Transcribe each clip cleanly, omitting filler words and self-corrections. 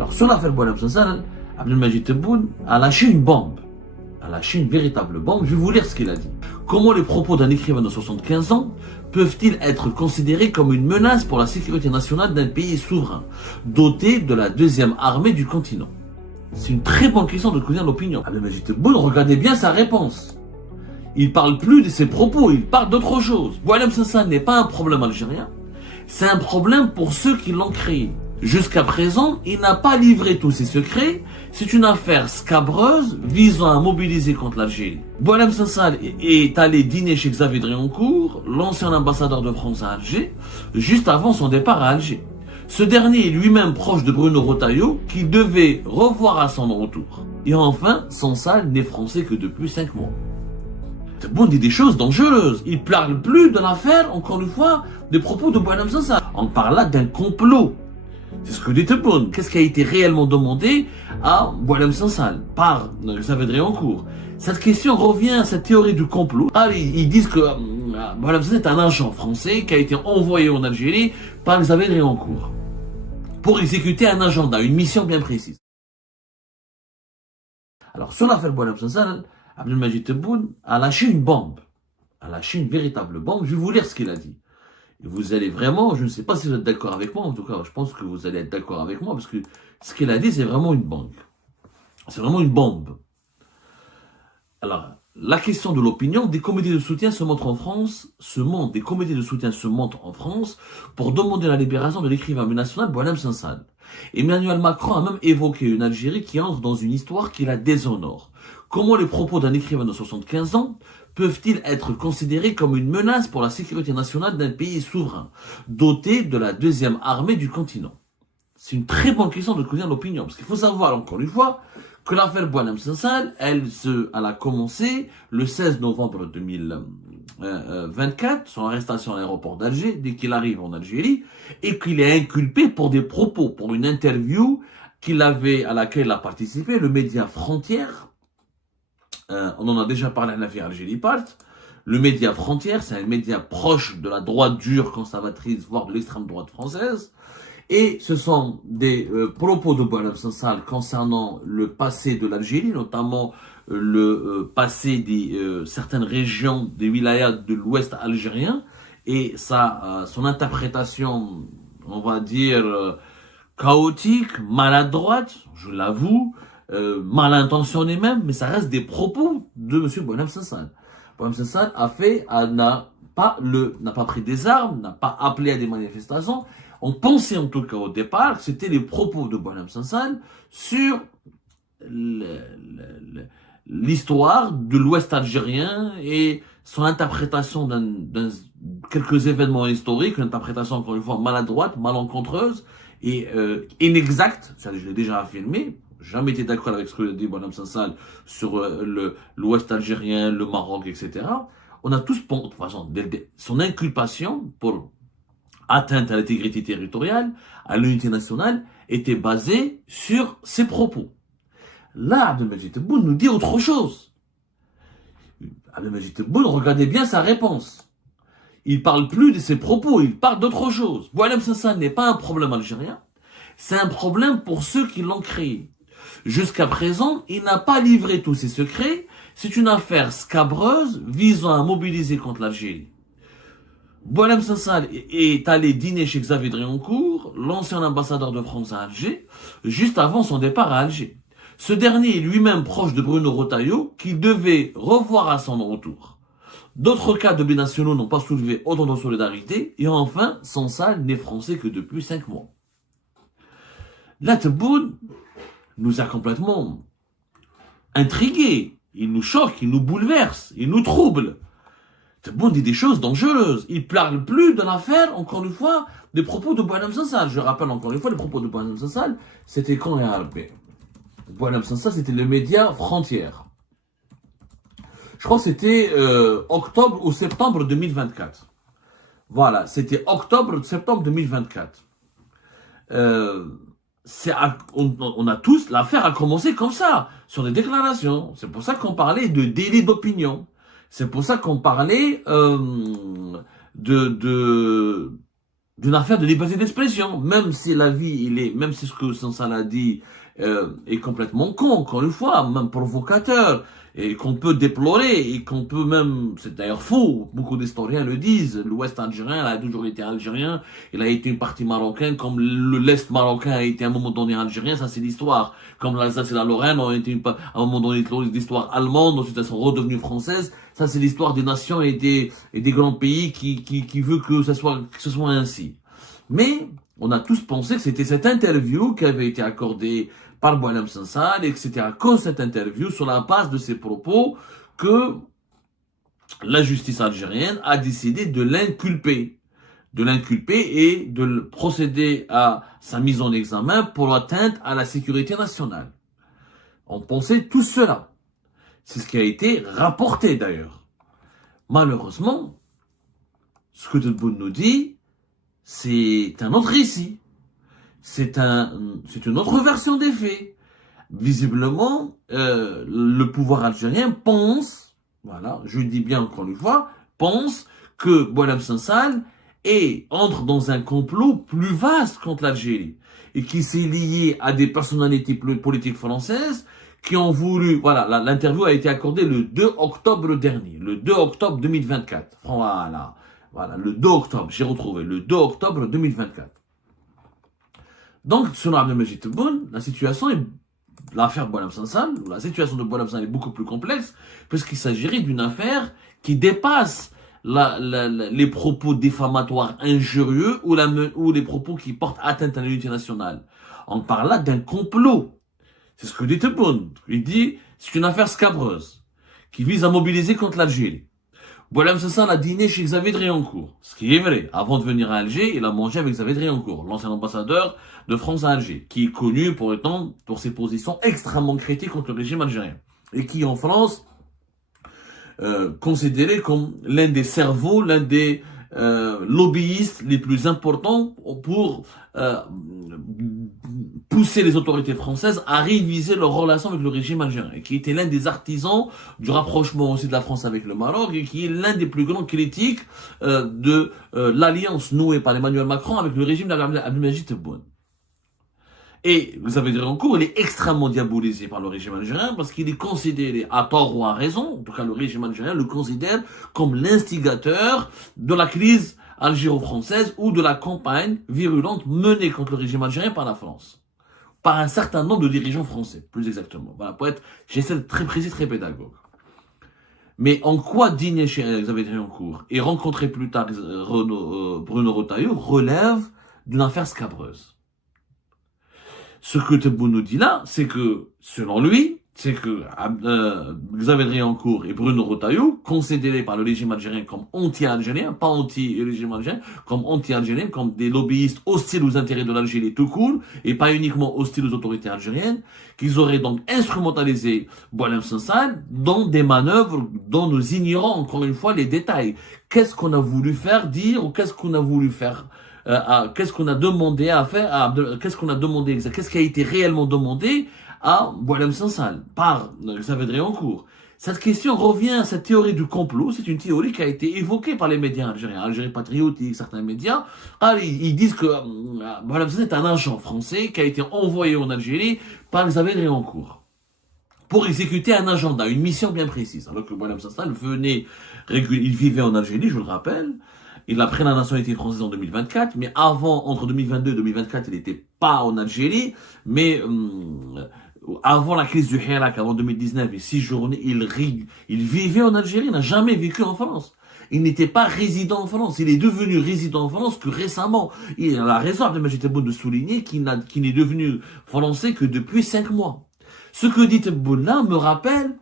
Alors, sur l'affaire Boualem Sansal, Abdelmajid Tebboune a lâché une bombe. A lâché une véritable bombe. Je vais vous lire ce qu'il a dit. Comment les propos d'un écrivain de 75 ans peuvent-ils être considérés comme une menace pour la sécurité nationale d'un pays souverain, doté de la deuxième armée du continent? C'est une très bonne question de connaître l'opinion. Abdelmajid Tebboune, regardez bien sa réponse. Il parle plus de ses propos, il parle d'autre chose. Boualem Sansal n'est pas un problème algérien, c'est un problème pour ceux qui l'ont créé. Jusqu'à présent, il n'a pas livré tous ses secrets. C'est une affaire scabreuse visant à mobiliser contre l'Algérie. Boualem Sansal est allé dîner chez Xavier Driancourt, l'ancien ambassadeur de France à Alger, juste avant son départ à Alger. Ce dernier est lui-même proche de Bruno Retailleau, qu'il devait revoir à son retour. Et enfin, Sansal n'est français que depuis 5 mois. Tebboune dit des choses dangereuses. Il parle plus de l'affaire, encore une fois, des propos de Boualem Sansal. On parle là d'un complot. C'est ce que dit Tebboune. Qu'est-ce qui a été réellement demandé à Boualem Sansal par Xavier Driancourt? Cette question revient à cette théorie du complot. Ils disent que Boualem Sansal est un agent français qui a été envoyé en Algérie par Xavier Driancourt pour exécuter un agenda, une mission bien précise. Alors, sur l'affaire Boualem Sansal, Abdelmajid Tebboune a lâché une bombe. A lâché une véritable bombe. Je vais vous lire ce qu'il a dit. Et vous allez vraiment, je ne sais pas si vous êtes d'accord avec moi, en tout cas, je pense que vous allez être d'accord avec moi, parce que ce qu'il a dit, c'est vraiment une bombe. C'est vraiment une bombe. Alors, la question de l'opinion, des comités de soutien se montrent en France, des comités de soutien se montrent en France pour demander la libération de l'écrivain national Boualem Sansal. Emmanuel Macron a même évoqué une Algérie qui entre dans une histoire qui la déshonore. Comment les propos d'un écrivain de 75 ans peuvent-ils être considérés comme une menace pour la sécurité nationale d'un pays souverain, doté de la deuxième armée du continent? C'est une très bonne question de connaître l'opinion, parce qu'il faut savoir, encore une fois, que l'affaire Boualem Sansal, elle a commencé le 16 novembre 2024, son arrestation à l'aéroport d'Alger, dès qu'il arrive en Algérie, et qu'il est inculpé pour des propos, pour une interview à laquelle il a participé, le média Frontières. On en a déjà parlé à l'affaire Algérie Part. Le média Frontières, c'est un média proche de la droite dure conservatrice, voire de l'extrême droite française. Et ce sont des propos de Boualem Sansal concernant le passé de l'Algérie, notamment le passé des certaines régions des wilayas de l'ouest algérien, et son interprétation, on va dire, chaotique, maladroite, je l'avoue, mal intentionné même, mais ça reste des propos de M. Boualem Sansal. Boualem Sansal n'a pas pris des armes, n'a pas appelé à des manifestations. On pensait en tout cas au départ que c'était les propos de Boualem Sansal sur l'histoire de l'Ouest algérien et son interprétation quelques événements historiques, une interprétation encore une fois maladroite, malencontreuse et inexacte, ça je l'ai déjà affirmé. Jamais été d'accord avec ce que dit Boualem Sansal sur l'Ouest algérien, le Maroc, etc. On a tous, de toute façon, son inculpation pour atteinte à l'intégrité territoriale, à l'unité nationale, était basée sur ses propos. Là, Abdelmajid Tebboune nous dit autre chose. Abdelmajid Tebboune, regardez bien sa réponse. Il parle plus de ses propos, il parle d'autre chose. Boualem Sansal n'est pas un problème algérien, c'est un problème pour ceux qui l'ont créé. Jusqu'à présent, il n'a pas livré tous ses secrets. C'est une affaire scabreuse visant à mobiliser contre l'Algérie. Boualem Sansal est allé dîner chez Xavier Driancourt, l'ancien ambassadeur de France à Alger, juste avant son départ à Alger. Ce dernier est lui-même proche de Bruno Retailleau, qu'il devait revoir à son retour. D'autres cas de binationaux n'ont pas soulevé autant de solidarité. Et enfin, Sansal n'est français que depuis 5 mois. Là, Tebboune nous a complètement intrigués. Il nous choque, il nous bouleverse, il nous trouble. Tebboune dit des choses dangereuses. Il parle plus de l'affaire, encore une fois, des propos de Boualem Sansal. Je rappelle encore une fois, les propos de Boualem Sansal, c'était quand et à Boualem Sansal, c'était le média Frontières. Je crois que c'était octobre ou septembre 2024. Voilà, c'était octobre-septembre 2024. On a tous, l'affaire a commencé comme ça, sur des déclarations. C'est pour ça qu'on parlait de délit d'opinion. C'est pour ça qu'on parlait d'une affaire de liberté d'expression, même si la vie, même si ce que Sansal a dit est complètement con, encore une fois, même provocateur, et qu'on peut déplorer, et qu'on peut même, c'est d'ailleurs faux, beaucoup d'historiens le disent, l'Ouest algérien, il a toujours été algérien, il a été une partie marocaine, comme l'Est marocain a été à un moment donné algérien, ça c'est l'histoire, comme l'Alsace et la Lorraine ont été à un moment donné l'histoire allemande, ensuite elles sont redevenues françaises, ça c'est l'histoire des nations et des grands pays qui veut que ce soit ainsi. Mais, on a tous pensé que c'était cette interview qui avait été accordée par Boualem Sansal et que c'était à cause de cette interview, sur la base de ses propos, que la justice algérienne a décidé de l'inculper. Et de procéder à sa mise en examen pour atteinte à la sécurité nationale. On pensait tout cela. C'est ce qui a été rapporté d'ailleurs. Malheureusement, ce que Tebboune nous dit, c'est un autre récit. C'est une autre version des faits. Visiblement, le pouvoir algérien pense, voilà, je dis bien encore une fois, pense que Boualem Sansal entre dans un complot plus vaste contre l'Algérie et qui s'est lié à des personnalités politiques françaises qui ont voulu, voilà, l'interview a été accordée le 2 octobre dernier, le 2 octobre 2024. Voilà, le 2 octobre, j'ai retrouvé, le 2 octobre 2024. Donc, selon Abdelmajid Tebboune, l'affaire Boualem Sansal, la situation de Boualem Sansal est beaucoup plus complexe, puisqu'il s'agirait d'une affaire qui dépasse les propos diffamatoires injurieux ou les propos qui portent atteinte à l'unité nationale. On parle là d'un complot. C'est ce que dit Tebboune. Il dit, c'est une affaire scabreuse, qui vise à mobiliser contre l'Algérie. Boualem Sansal a dîné chez Xavier Driancourt. Ce qui est vrai. Avant de venir à Alger, il a mangé avec Xavier Driancourt, l'ancien ambassadeur de France à Alger, qui est connu pour ses positions extrêmement critiques contre le régime algérien. Et qui, en France, considéré comme l'un des cerveaux, l'un des lobbyistes les plus importants pour pousser les autorités françaises à réviser leurs relations avec le régime algérien, et qui était l'un des artisans du rapprochement aussi de la France avec le Maroc, et qui est l'un des plus grands critiques de l'alliance nouée par Emmanuel Macron avec le régime d'Abdelmajid Tebboune. Et vous avez dit en cours, il est extrêmement diabolisé par le régime algérien parce qu'il est considéré, à tort ou à raison, en tout cas le régime algérien le considère comme l'instigateur de la crise algéro-française ou de la campagne virulente menée contre le régime algérien par la France. Par un certain nombre de dirigeants français, plus exactement. Voilà, j'essaie d'être très précis, très pédagogue. Mais en quoi dîner chez Xavier Driancourt et rencontrer plus tard Bruno Retailleau relève d'une affaire scabreuse. Ce que Tebboune nous dit là, c'est que, selon lui, Xavier Driancourt et Bruno Retailleau, considérés par le régime algérien comme anti-algériens, pas anti-régime algérien, comme anti-algériens, comme des lobbyistes hostiles aux intérêts de l'Algérie tout court, et pas uniquement hostiles aux autorités algériennes, qu'ils auraient donc instrumentalisé Boualem Sansal dans des manœuvres dont nous ignorons encore une fois les détails. Qu'est-ce qu'on a voulu faire dire, ou qu'est-ce qu'on a voulu faire qu'est-ce qu'on a demandé à faire, qu'est-ce qui a été réellement demandé à Boualem Sansal par Xavier Driancourt. Cette question revient à cette théorie du complot. C'est une théorie qui a été évoquée par les médias algériens, Algérie Patriotique, certains médias. Ils disent que Boualem Sansal est un agent français qui a été envoyé en Algérie par Xavier Driancourt pour exécuter un agenda, une mission bien précise. Alors que Boualem Sansal il vivait en Algérie, je le rappelle. Il a pris la nationalité française en 2024, mais entre 2022 et 2024, il n'était pas en Algérie, mais avant la crise du Hirak, avant 2019, et 6 journées, il vivait en Algérie, il n'a jamais vécu en France. Il n'était pas résident en France, il est devenu résident en France que récemment. Il a raison, Abdelmajid Tebboune, de souligner qu'il n'est devenu français que depuis 5 mois. Ce que dit Tebboune là me rappelle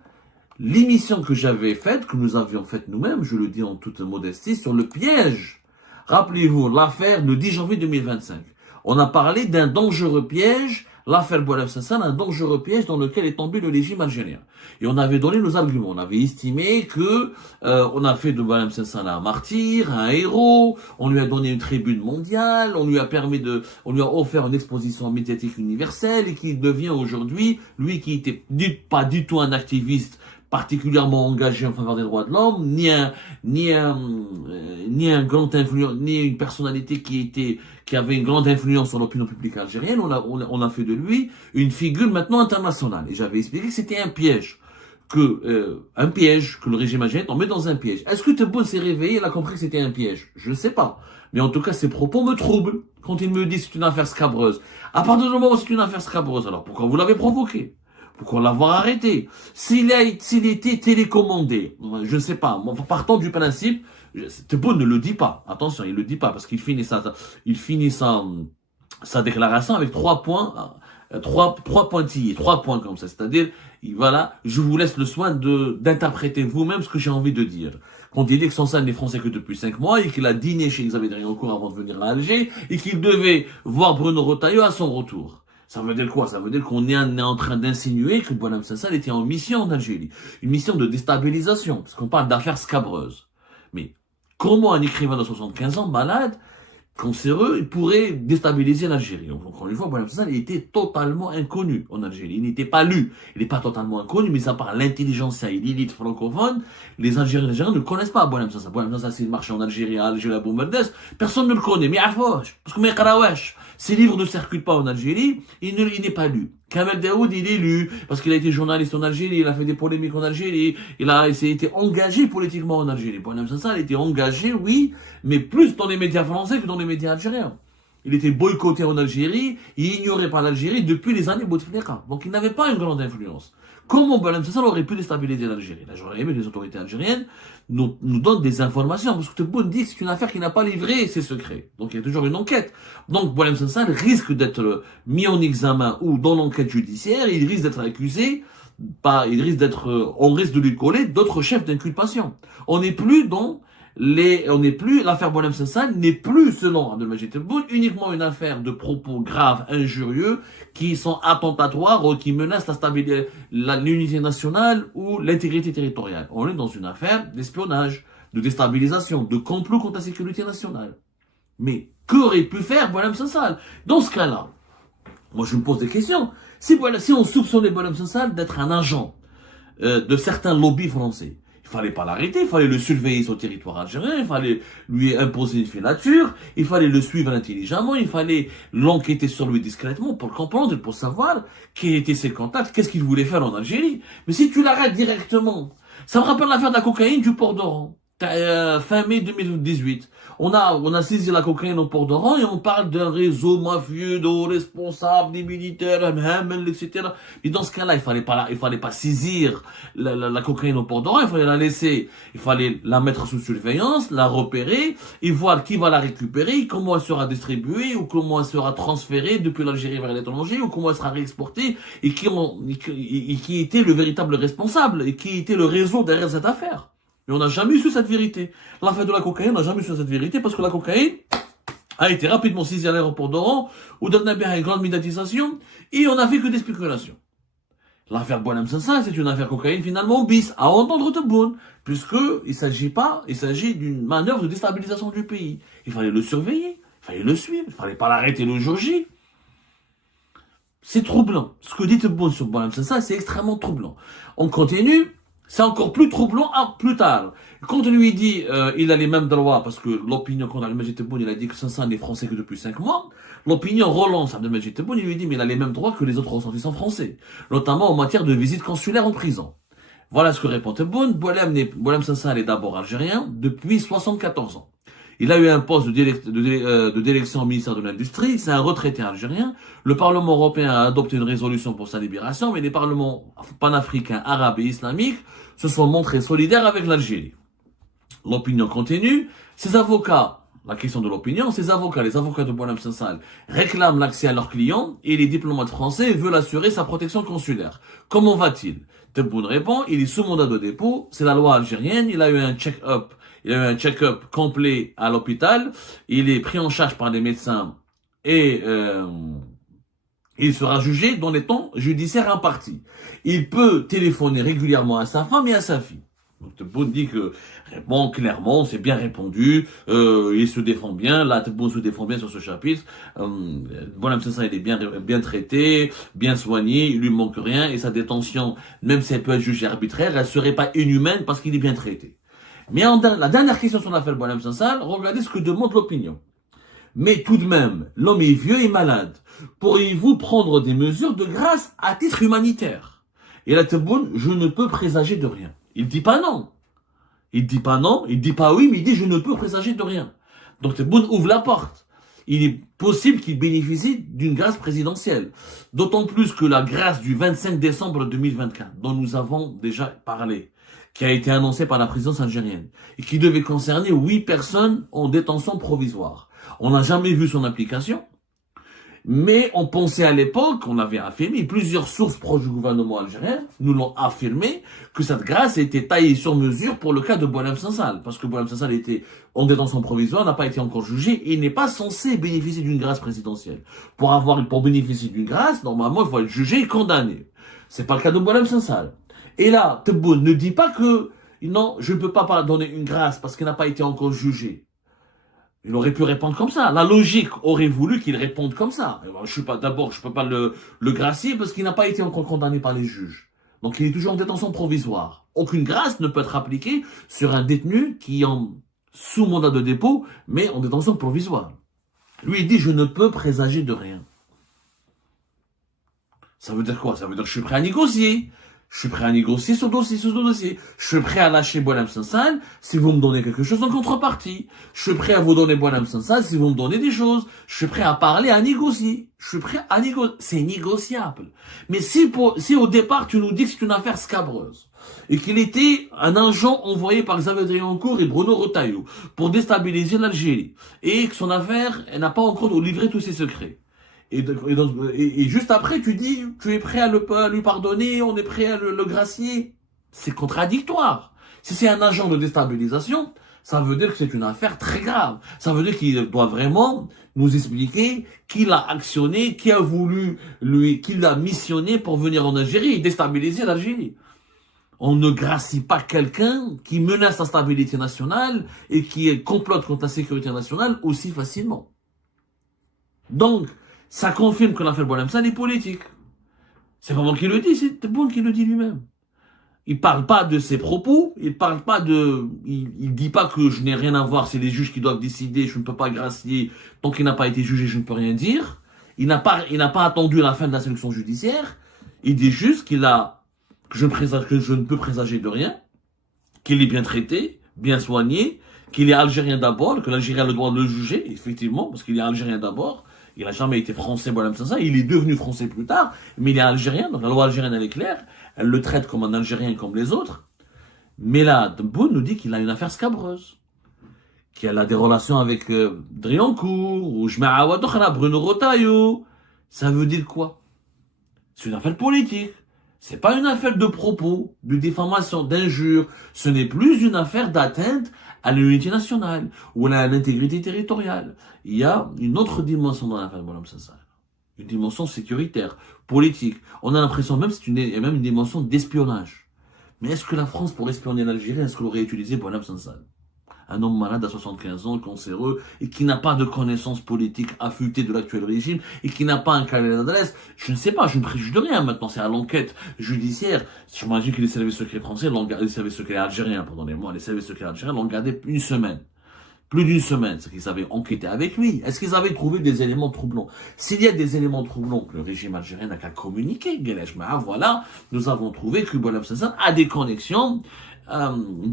l'émission que j'avais faite, que nous avions faite nous-mêmes, je le dis en toute modestie, sur le piège. Rappelez-vous, l'affaire le 10 janvier 2025. On a parlé d'un dangereux piège, l'affaire Boualem Sansal, un dangereux piège dans lequel est tombé le régime algérien. Et on avait donné nos arguments. On avait estimé que on a fait de Boualem Sansal un martyr, un héros, on lui a donné une tribune mondiale, on lui a offert une exposition médiatique universelle et qui devient aujourd'hui, lui qui était pas du tout un activiste particulièrement engagé en faveur des droits de l'homme, ni un grand influent, ni une personnalité qui avait une grande influence sur l'opinion publique algérienne. On a fait de lui une figure maintenant internationale. Et j'avais expliqué que c'était un piège. Que le régime algérien tombait dans un piège. Est-ce que Tebboune s'est réveillé, il a compris que c'était un piège? Je ne sais pas. Mais en tout cas, ses propos me troublent quand il me dit c'est une affaire scabreuse. À partir du moment où c'est une affaire scabreuse, alors pourquoi vous l'avez provoqué? Pourquoi l'avoir arrêté? S'il était télécommandé, je ne sais pas. Partant du principe, Tebboune ne le dit pas. Attention, il le dit pas parce qu'il finit sa déclaration avec 3 points. Trois pointillés, 3 points comme ça. C'est-à-dire, voilà, je vous laisse le soin d'interpréter vous-même ce que j'ai envie de dire. Quand il dit que Sansan n'est français que depuis 5 mois et qu'il a dîné chez Xavier Driancourt avant de venir à Alger et qu'il devait voir Bruno Retailleau à son retour. Ça veut dire quoi? Ça veut dire qu'on est en train d'insinuer que Boualem Sansal était en mission en Algérie. Une mission de déstabilisation, parce qu'on parle d'affaires scabreuses. Mais comment un écrivain de 75 ans, malade, cancéreux, il pourrait déstabiliser l'Algérie. Donc, encore une fois, Boualem Sansal était totalement inconnu en Algérie. Il n'était pas lu. Il n'est pas totalement inconnu, mais ça par l'intelligentsia et l'élite francophone, les Algériens ne connaissent pas Boualem Sansal. Boualem Sansal, s'il marche en Algérie, à Alger, à Boumerdès, personne ne le connaît. Mais parce que ses livres ne circulent pas en Algérie, il n'est pas lu. Kamel Daoud, il est lu, parce qu'il a été journaliste en Algérie, il a fait des polémiques en Algérie, il s'est été engagé politiquement en Algérie. Boualem Sansal était engagé, oui, mais plus dans les médias français que dans les médias algériens. Il était boycotté en Algérie, il ignorait par l'Algérie depuis les années Bouteflika. Donc il n'avait pas une grande influence. Comment Boualem Sansal aurait pu déstabiliser l'Algérie? Là, j'aurais aimé que les autorités algériennes nous donnent des informations, parce que Tebboune dit que c'est une affaire qui n'a pas livré ses secrets. Donc il y a toujours une enquête. Donc Boualem Sansal risque d'être mis en examen ou dans l'enquête judiciaire, il risque d'être accusé, on risque de lui coller d'autres chefs d'inculpation. L'affaire Boualem Sansal n'est plus, selon Abdelmajid Tebboune, uniquement une affaire de propos graves, injurieux, qui sont attentatoires ou qui menacent la stabilité, l'unité nationale ou l'intégrité territoriale. On est dans une affaire d'espionnage, de déstabilisation, de complot contre la sécurité nationale. Mais qu'aurait pu faire Boualem Sansal? Dans ce cas-là, moi je me pose des questions. Si on soupçonnait Boualem Sansal d'être un agent de certains lobbies français, il fallait pas l'arrêter, il fallait le surveiller sur le territoire algérien, il fallait lui imposer une filature, il fallait le suivre intelligemment, il fallait l'enquêter sur lui discrètement pour comprendre et pour savoir quels étaient ses contacts, qu'est-ce qu'il voulait faire en Algérie. Mais si tu l'arrêtes directement, ça me rappelle l'affaire de la cocaïne du port d'Oran, fin mai 2018. On a saisi la cocaïne au port d'Oran et on parle d'un réseau mafieux, de responsables, des militaires, etc. Et dans ce cas-là, il fallait pas saisir la cocaïne au port d'Oran, il fallait la laisser, il fallait la mettre sous surveillance, la repérer, et voir qui va la récupérer, comment elle sera distribuée, ou comment elle sera transférée depuis l'Algérie vers l'étranger, ou comment elle sera réexportée, et qui était le véritable responsable, et qui était le réseau derrière cette affaire. Mais on n'a jamais su cette vérité. L'affaire de la cocaïne, on n'a jamais su cette vérité parce que la cocaïne a été rapidement saisie à l'aéroport d'Oran, où Dannabé a une grande médiatisation, et on n'a fait que des spéculations. L'affaire Boualem Sansal, c'est une affaire cocaïne finalement bis, à entendre Tebboune, puisque il s'agit d'une manœuvre de déstabilisation du pays. Il fallait le surveiller, il fallait le suivre, il fallait pas l'arrêter le jour J. C'est troublant. Ce que dit Tebboune sur Boualem Sansal, c'est extrêmement troublant. On continue. C'est encore plus troublant plus tard. Quand on lui dit il a les mêmes droits, parce que l'opinion contre Abdelmajid Tebboune, il a dit que Sansal n'est français que depuis 5 mois, l'opinion relance Abdelmajid Tebboune, il lui dit mais il a les mêmes droits que les autres ressortissants français, notamment en matière de visite consulaire en prison. Voilà ce que répond Tebboune. Boualem Sansal est d'abord algérien depuis 74 ans. Il a eu un poste de d'élection au ministère de l'Industrie, c'est un retraité algérien. Le Parlement européen a adopté une résolution pour sa libération, mais les parlements panafricains, arabes et islamiques se sont montrés solidaires avec l'Algérie. L'opinion continue. Ses avocats, la question de l'opinion, les avocats de Boualem Sansal réclament l'accès à leurs clients et les diplomates français veulent assurer sa protection consulaire. Comment va-t-il? Tebboune répond, il est sous mandat de dépôt, c'est la loi algérienne, il a eu un check-up complet à l'hôpital, il est pris en charge par des médecins et il sera jugé dans les temps judiciaires impartis. Il peut téléphoner régulièrement à sa femme et à sa fille. Donc Tebboune dit que répond clairement, c'est bien répondu, il se défend bien, là Tebboune se défend bien sur ce chapitre, Boualem Sansal il est bien traité, bien soigné, il lui manque rien, et sa détention, même si elle peut être jugée arbitraire, elle serait pas inhumaine parce qu'il est bien traité. Mais la dernière question sur l'affaire Boualem Sansal, regardez ce que demande l'opinion. Mais tout de même, l'homme est vieux et malade. Pourriez-vous prendre des mesures de grâce à titre humanitaire? Et là, Tebboune, je ne peux présager de rien. Il dit pas non. Il dit pas non, il dit pas oui, mais il dit je ne peux présager de rien. Donc Tebboune ouvre la porte. Il est possible qu'il bénéficie d'une grâce présidentielle. D'autant plus que la grâce du 25 décembre 2024, dont nous avons déjà parlé, qui a été annoncée par la présidence algérienne, et qui devait concerner 8 personnes en détention provisoire. On n'a jamais vu son application. Mais on pensait à l'époque, on avait affirmé, plusieurs sources proches du gouvernement algérien nous l'ont affirmé, que cette grâce était taillée sur mesure pour le cas de Boualem Sansal. Parce que Boualem Sansal était en détention provisoire, n'a pas été encore jugé, et il n'est pas censé bénéficier d'une grâce présidentielle. Pour bénéficier d'une grâce, normalement, il faut être jugé et condamné. C'est pas le cas de Boualem Sansal. Et là, Tebboune ne dit pas que, non, je ne peux pas donner une grâce parce qu'il n'a pas été encore jugé. Il aurait pu répondre comme ça. La logique aurait voulu qu'il réponde comme ça. Je peux pas le gracier parce qu'il n'a pas été encore condamné par les juges. Donc il est toujours en détention provisoire. Aucune grâce ne peut être appliquée sur un détenu qui est sous mandat de dépôt, mais en détention provisoire. Lui, il dit, je ne peux présager de rien. Ça veut dire quoi? Ça veut dire que je suis prêt à négocier. Je suis prêt à négocier sur dossier. Je suis prêt à lâcher Boualem Sansal si vous me donnez quelque chose en contrepartie. Je suis prêt à vous donner Boualem Sansal si vous me donnez des choses. Je suis prêt à parler, à négocier. Je suis prêt à négocier. C'est négociable. Mais si au départ tu nous dis que c'est une affaire scabreuse et qu'il était un agent envoyé par Xavier Driancourt et Bruno Retailleau pour déstabiliser l'Algérie et que son affaire n'a pas encore livré tous ses secrets. Et juste après, tu dis, tu es prêt à lui pardonner, on est prêt à le gracier. C'est contradictoire. Si c'est un agent de déstabilisation, ça veut dire que c'est une affaire très grave. Ça veut dire qu'il doit vraiment nous expliquer qui l'a actionné, qui a voulu qui l'a missionné pour venir en Algérie et déstabiliser l'Algérie. On ne gracie pas quelqu'un qui menace la stabilité nationale et qui complote contre la sécurité nationale aussi facilement. Donc, ça confirme que l'affaire Boualem Sansal est politique. C'est pas moi qui le dis, c'est Tebboune qui le dit lui-même. Il parle pas de ses propos, il dit pas que je n'ai rien à voir, c'est les juges qui doivent décider, je ne peux pas gracier, tant qu'il n'a pas été jugé, je ne peux rien dire. Il n'a pas attendu la fin de la sélection judiciaire. Il dit juste que je ne peux présager de rien, qu'il est bien traité, bien soigné, qu'il est algérien d'abord, que l'Algérie a le droit de le juger, effectivement, parce qu'il est algérien d'abord. Il n'a jamais été français, Boualem Sansal. Il est devenu français plus tard, mais il est algérien. Donc la loi algérienne, elle est claire. Elle le traite comme un Algérien comme les autres. Mais là, Tebboune nous dit qu'il a une affaire scabreuse. Qu'il a des relations avec Driancourt, ou Bruno Retailleau. Ça veut dire quoi? C'est une affaire politique. C'est pas une affaire de propos, de diffamation, d'injure. Ce n'est plus une affaire d'atteinte à l'unité nationale ou à l'intégrité territoriale. Il y a une autre dimension dans l'affaire Boualem Sansal. Une dimension sécuritaire, politique. On a l'impression même que c'est même une dimension d'espionnage. Mais est-ce que la France, pour espionner l'Algérie, est-ce qu'elle aurait utilisé Boualem Sansal? Un homme malade à 75 ans, cancéreux, et qui n'a pas de connaissances politiques affûtées de l'actuel régime, et qui n'a pas un carnet d'adresse. Je ne sais pas, je ne préjuge de rien maintenant, c'est à l'enquête judiciaire. J'imagine que les services secrets français, les services secrets algériens, pardonnez-moi, les services secrets algériens l'ont gardé une semaine. Plus d'une semaine, c'est qu'ils avaient enquêté avec lui. Est-ce qu'ils avaient trouvé des éléments troublants? S'il y a des éléments troublants que le régime algérien n'a qu'à communiquer, voilà, nous avons trouvé que Boualem Sansal a des connexions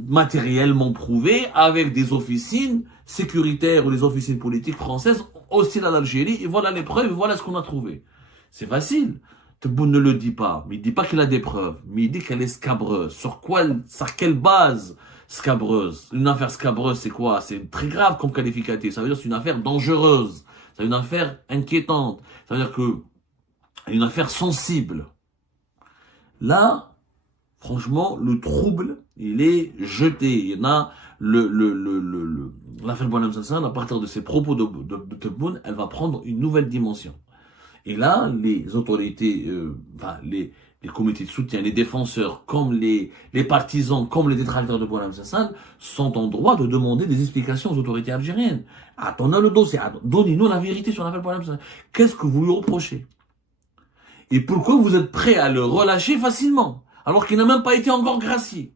matériellement prouvées avec des officines sécuritaires ou des officines politiques françaises hostiles à l'Algérie. Et voilà les preuves, et voilà ce qu'on a trouvé. C'est facile. Tebboune ne le dit pas, mais il dit pas qu'il a des preuves, mais il dit qu'elle est scabreuse. Sur quelle base scabreuse? Une affaire scabreuse, c'est quoi? C'est très grave comme qualificatif. Ça veut dire que c'est une affaire dangereuse. C'est une affaire inquiétante. Ça veut dire que une affaire sensible. Là, franchement, le trouble, il est jeté. Il y en a l'affaire Boualem Sansal, à partir de ces propos de Tebboune, elle va prendre une nouvelle dimension. Et là, les autorités, enfin, les comités de soutien, les défenseurs, comme les partisans, comme les détracteurs de Boualem Sassane, sont en droit de demander des explications aux autorités algériennes. Attendez le dossier, donnez-nous la vérité sur l'affaire Boualem Sassane. Qu'est-ce que vous lui reprochez? Et pourquoi vous êtes prêt à le relâcher facilement, alors qu'il n'a même pas été encore gracié?